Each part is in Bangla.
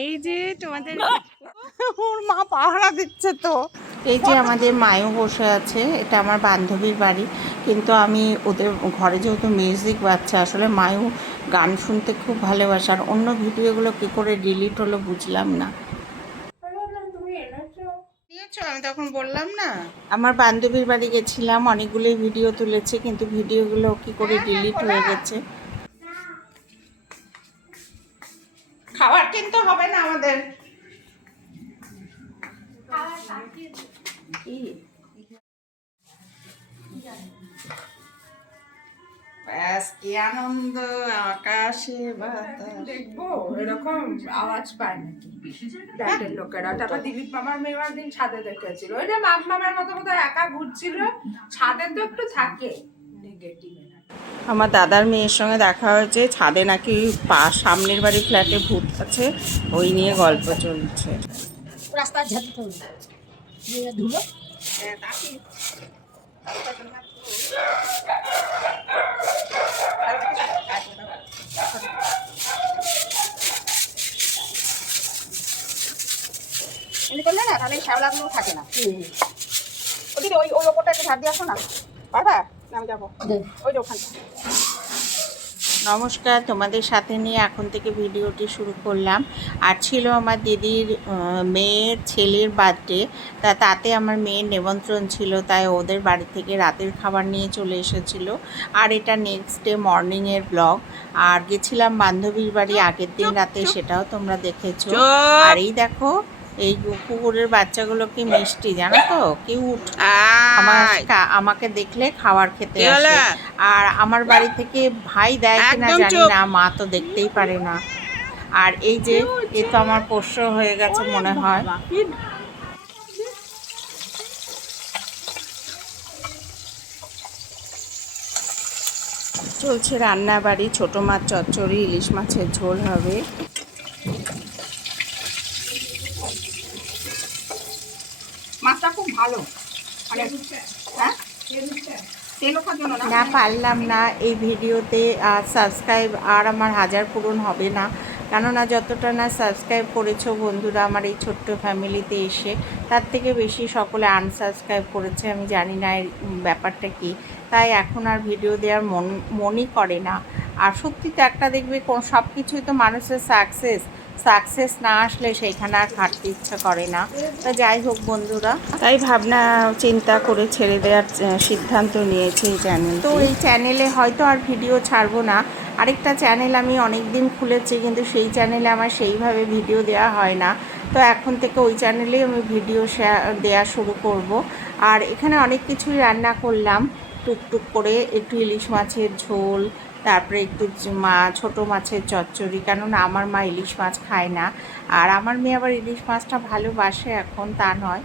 এই যে তোমাদের ওর মা পাহারা দিচ্ছে তো। এই যে আমাদের মায়ও বসে আছে এটা আমার বান্ধবীর বাড়ি। কিন্তু আমি ওদের ঘরে যেহেতু মিউজিক বাজছে আসলে মায়ও গান শুনতে খুব ভালোবাসে। আর অন্য ভিডিওগুলো কী করে ডিলিট হলো বুঝলাম না। দিয়েছ? আমি তখন বললাম না। আমার বান্ধবীর বাড়ি গেছিলাম অনেকগুলোই ভিডিও তুলেছে কিন্তু ভিডিওগুলো কি করে ডিলিট হয়ে গেছে। খাবার কিনতে হবে না আমাদের। ব্যাস কি আনন্দ আকাশে বাতাস। দেখব এরকম আওয়াজ পায় নাকি? ফ্ল্যাটের লোকেরা। তারপর দিলীপ মামার দিন ছাদে দেখেছিল। ওই যে মাপ মামার মতো মতো একা ঘুরছিল। ছাদে তো একটু থাকে। নেগেটিভ আমার দাদার মেয়ের সঙ্গে দেখা হয়েছে ছাদে নাকি পা সামনের বাড়ি ফ্ল্যাটে ভূত আছে ওই নিয়ে গল্প চলছে। রাস্তার ধুলো। এমনি করলে না তাহলে শ্যাওলাগুলো থাকে না। ওদিকে ওই ওই ওপরটা একটু ঝাড় দিয়ে আসো না। পারবা? না আমি যাব। ওই যে ওখানটা। নমস্কার তোমাদের সাথে নিয়ে এখন থেকে ভিডিওটি শুরু করলাম। আর ছিল আমার দিদির মেয়ের ছেলের বার্থডে। তা তাতে আমার মেয়ের নিমন্ত্রণ ছিল তাই ওদের বাড়ি থেকে রাতের খাবার নিয়ে চলে এসেছিল। আর এটা নেক্সট ডে মর্নিংয়ের ব্লগ আর গেছিলাম বান্ধবীর বাড়ি আগের দিন রাতে সেটাও তোমরা দেখেছ। আর এই দেখো এই কুকুরের বাচ্চাগুলো কি মিষ্টি জানো তো? কিউট। আমার আমাকে দেখলে খাবার খেতে আসে। আর আমার বাড়ি থেকে ভাই দেয় কিনা জানি না মা তো দেখতেই পারে না। আর এই যে এ তো আমার পোষ্য হয়ে গেছে মনে হয়। চলছে রান্না বাড়ি ছোটো মাছ চচ্চড়ি ইলিশ মাছের ঝোল হবে মাছটা খুব ভালো। মানে হ্যাঁ? না? পারলাম না এই ভিডিওতে সাবস্ক্রাইব আর আমার হাজার পূরণ হবে না। কেননা, যতটা না সাবস্ক্রাইব করেছ বন্ধুরা, আমার এই ছোট্ট ফ্যামিলিতে এসে, তার থেকে বেশি সকলে আনসাবস্ক্রাইব করেছে, আমি জানি না এর ব্যাপারটা কি। তাই এখন আর ভিডিও দেওয়ার মন, মনই করে না। আর সত্যি তো একটা দেখবে কোন সব কিছুই তো মানুষের সাকসেস সাকসেস না আসলে সেইখানে আর খাটতে ইচ্ছা করে না। তা যাই হোক বন্ধুরা। তাই ভাবনা চিন্তা করে ছেড়ে দেওয়ার সিদ্ধান্ত নিয়েছে এই চ্যানেল তো এই চ্যানেলে হয়তো আর ভিডিও ছাড়বো না। আরেকটা চ্যানেল আমি অনেক দিন খুলেছি কিন্তু সেই চ্যানেলে আমার সেইভাবে ভিডিও দেওয়া হয় না। তো এখন থেকে ওই চ্যানেলেই আমি ভিডিও শেয়ার দেওয়া শুরু করব। আর এখানে অনেক কিছুই রান্না করলাম। টুকটুক করে একটু ইলিশ মাছের ঝোল তারপরে একটু মা, ছোটো মাছের চচ্চড়ি, কেননা আমার মা ইলিশ মাছ খায় না। আর আমার মেয়ে আবার ইলিশ মাছটা ভালোবাসে এখন, তা নয়।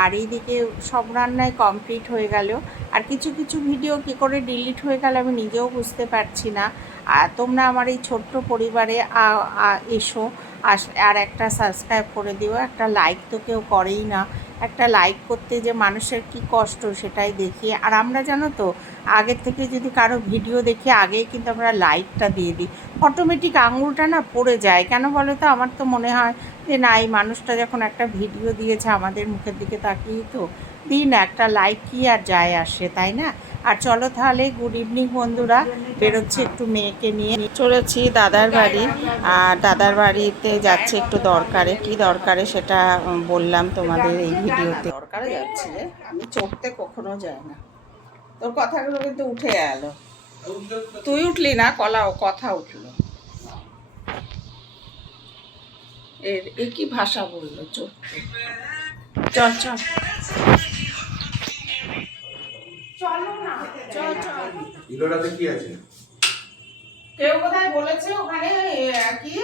আর এইদিকে সব রান্নায় কমপ্লিট হয়ে গেল। আর কিছু কিছু ভিডিও কী করে ডিলিট হয়ে গেল আমি নিজেও বুঝতে পারছি না। আর তোমরা আমার এই ছোট্ট পরিবারে এসো। আস- আর একটা সাবস্ক্রাইব করে দিও, একটা লাইক তো কেউ করেই না। একটা লাইক করতে যে মানুষের কি কষ্ট, সেটাই দেখি আর আমরা জানো তো, আগের থেকে যদি কারও ভিডিও দেখি আগেই কিন্তু আমরা লাইকটা দিয়ে দিই। অটোমেটিক আঙুলটা না পড়ে যায়। কেন বলো তো? আমার তো মনে হয় যে, না, এই মানুষটা যখন একটা ভিডিও দিয়েছে আমাদের মুখের দিকে তাকিয়েই তো দিই না একটা লাইক কি আর যায় আসে, তাই না? আর চলো তাহলে গুড ইভিনিং বন্ধুরা। বেরোচ্ছি একটু মেয়েকে নিয়ে। চলেছি দাদার বাড়ি। আর দাদার বাড়িতে যাচ্ছে একটু দরকারে কি দরকারে সেটা বললাম তোমাদের এই ভিডিওতে। দরকারে যাচ্ছি রে আমি চড়তে কখনো যাই না। তোর কথাগুলো কিন্তু উঠে গেল তুই উঠলি না কলাও কথা উঠল। এর এ কি ভাষা বলল চড়তে? চল চল। চলো না চল চল। ইলোটাতে কি আছে। কেউ কোথায় বলেছে ওখানে কি?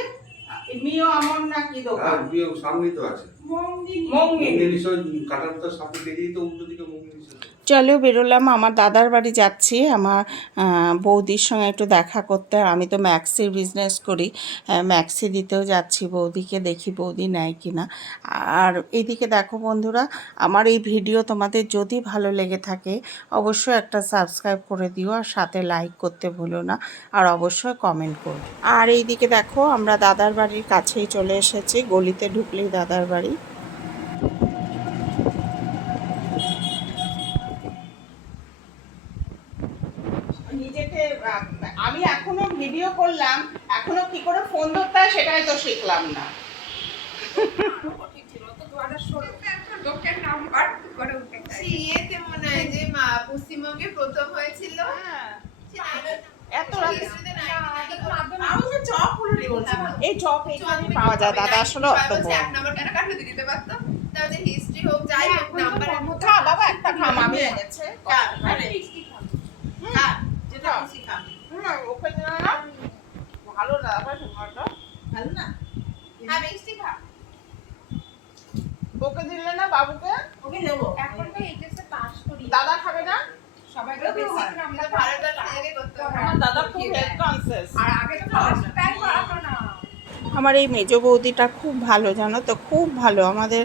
মিও আমন না কি আর দোকান বিয়ে সামনেই তো আছে। মঙ্গিনী। মঙ্গিনী। নিশ্চয় কাটার তো সামনে বেরিয়ে তো উল্টো দিকে মঙ্গিনী নিশ্চয়। চলো বেরোলাম, আমার দাদার বাড়ি যাচ্ছি, আমার বৌদির সঙ্গে একটু দেখা করতে আমি তো ম্যাক্সির বিজনেস করি ম্যাক্সি দিতেও যাচ্ছি, বৌদিকে দেখি বৌদি নেয় কিনা। আর এদিকে দেখো বন্ধুরা, আমার এই ভিডিও তোমাদের যদি ভালো লেগে থাকে, অবশ্যই একটা সাবস্ক্রাইব করে দিও, আর সাথে লাইক করতে ভুলো না, আর অবশ্যই কমেন্ট করো। আর এইদিকে দেখো, আমরা দাদার বাড়ির কাছেই চলে এসেছি, গলিতে ঢুকলেই দাদার বাড়ি। এখনও ভিডিও করলাম এখনও কি করে ফোন ধরতে হয় সেটাই তো শিখলাম না। নাম্বার মনে হয় যে মা পশ্চিমবঙ্গে প্রথম হয়েছিল? এত রাতে হিস্ট্রিতে নাইনটি আমি তো চপ পুরোটাই বলছিলাম এই চপ এইখানে পাওয়া যায়। দাদা আসলে অত বড়। এক নম্বর কেন কাটলে দিতে পারতো? তাহলে হিস্ট্রি হোক যাই হোক নাম্বার খা বাবা একটা খাম আমি এনেছে যেটা খুশি খা ওকে না ভালো না আবার ভালো ভালো না হ্যাঁ মিষ্টি খা দিলে না বাবুকে? ওকে নেব। এখন তো এইচএসে পাস করি দাদা খাবে না? সবাইকে বেশি আমরা ভালোটা আগে করতে হবে আমার দাদা খুব হেলথ কনসিয়াস আর আগে তো ফার্স্ট টাইম করাতো না। আমার এই মেজো বৌদিটা খুব ভালো জানো তো? খুব ভালো। আমাদের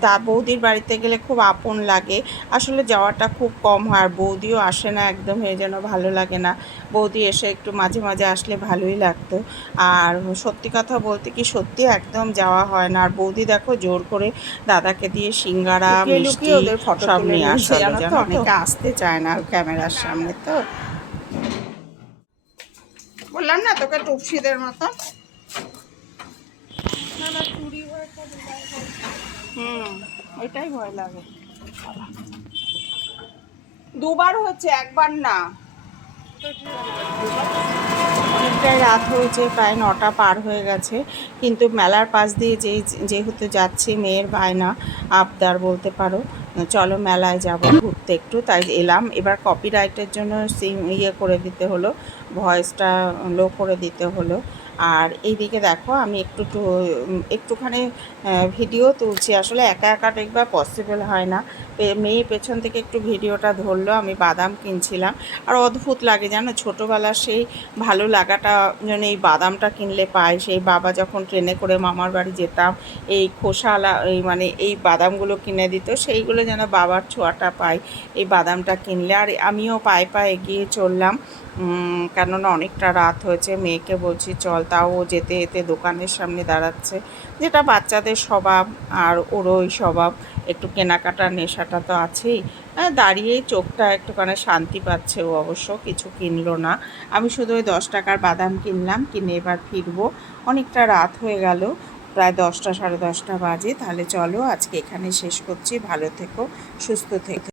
দা বৌদির বাড়িতে গেলে খুব আপন লাগে। আসলে যাওয়াটা খুব কম হয় আর বৌদিও আসে না একদম এই যেন ভালো লাগে না। বৌদি এসে একটু মাঝে মাঝে আসলে ভালোই লাগতো। আর সত্যি কথা বলতে কি সত্যি একদম যাওয়া হয় না। আর বৌদি দেখো জোর করে দাদাকে দিয়ে সিঙ্গারা মিষ্টি ওদের ফটো সব নিয়ে আসে জানো অনেকে আসতে চায় না ক্যামেরার সামনে তো। বললাম না তোকে টুপসিদের মতো হুম ওইটাই ভয় লাগে। দুবার হচ্ছে, একবার না। অনেকটাই রাত হয়েছে, প্রায় নটা পার হয়ে গেছে, কিন্তু মেলার পাশ দিয়ে যেই যেহেতু যাচ্ছি, মেয়ের বায়না, আবদার বলতে পারো, চলো মেলায় যাব ঘুরতে একটু, তাই এলাম। এবার কপিরাইটের জন্য সিম ইয়ে করে দিতে হলো ভয়েসটা লো করে দিতে হলো। আর এইদিকে দেখো, আমি একটু একটুখানি ভিডিও তুলছি। আসলে একা একা দেখবা পসিবল হয় না। মেয়ে পেছন থেকে একটু ভিডিওটা ধরলো, আমি বাদাম কিনছিলাম। আর অদ্ভুত লাগে জানো ছোটোবেলার সেই ভালো লাগাটা, যেন এই বাদামটা কিনলে পাই। সেই বাবা যখন ট্রেনে করে মামার বাড়ি যেতাম, এই খোসালা, এই মানে এই বাদামগুলো কিনে দিত, সেইগুলো যেন বাবার ছোঁয়াটা পাই, এই বাদামটা কিনলে। আর আমিও পায়ে পায়ে এগিয়ে চললাম। কেননা অনেকটা রাত হয়েছে মেয়েকে বলছি চল তাও ও যেতে যেতে দোকানের সামনে দাঁড়াচ্ছে। যেটা বাচ্চাদের স্বভাব আর ওরও ওই স্বভাব একটু কেনাকাটার নেশাটা তো আছেই। হ্যাঁ, দাঁড়িয়েই চোখটা একটুখানি শান্তি পাচ্ছে ও অবশ্য কিছু কিনলো না। আমি শুধু ওই দশ টাকার বাদাম কিনলাম কিনে এবার ফিরবো। অনেকটা রাত হয়ে গেল প্রায় দশটা সাড়ে দশটা বাজে। তাহলে চলো আজকে এখানে শেষ করছি। ভালো থেকো সুস্থ থেকো।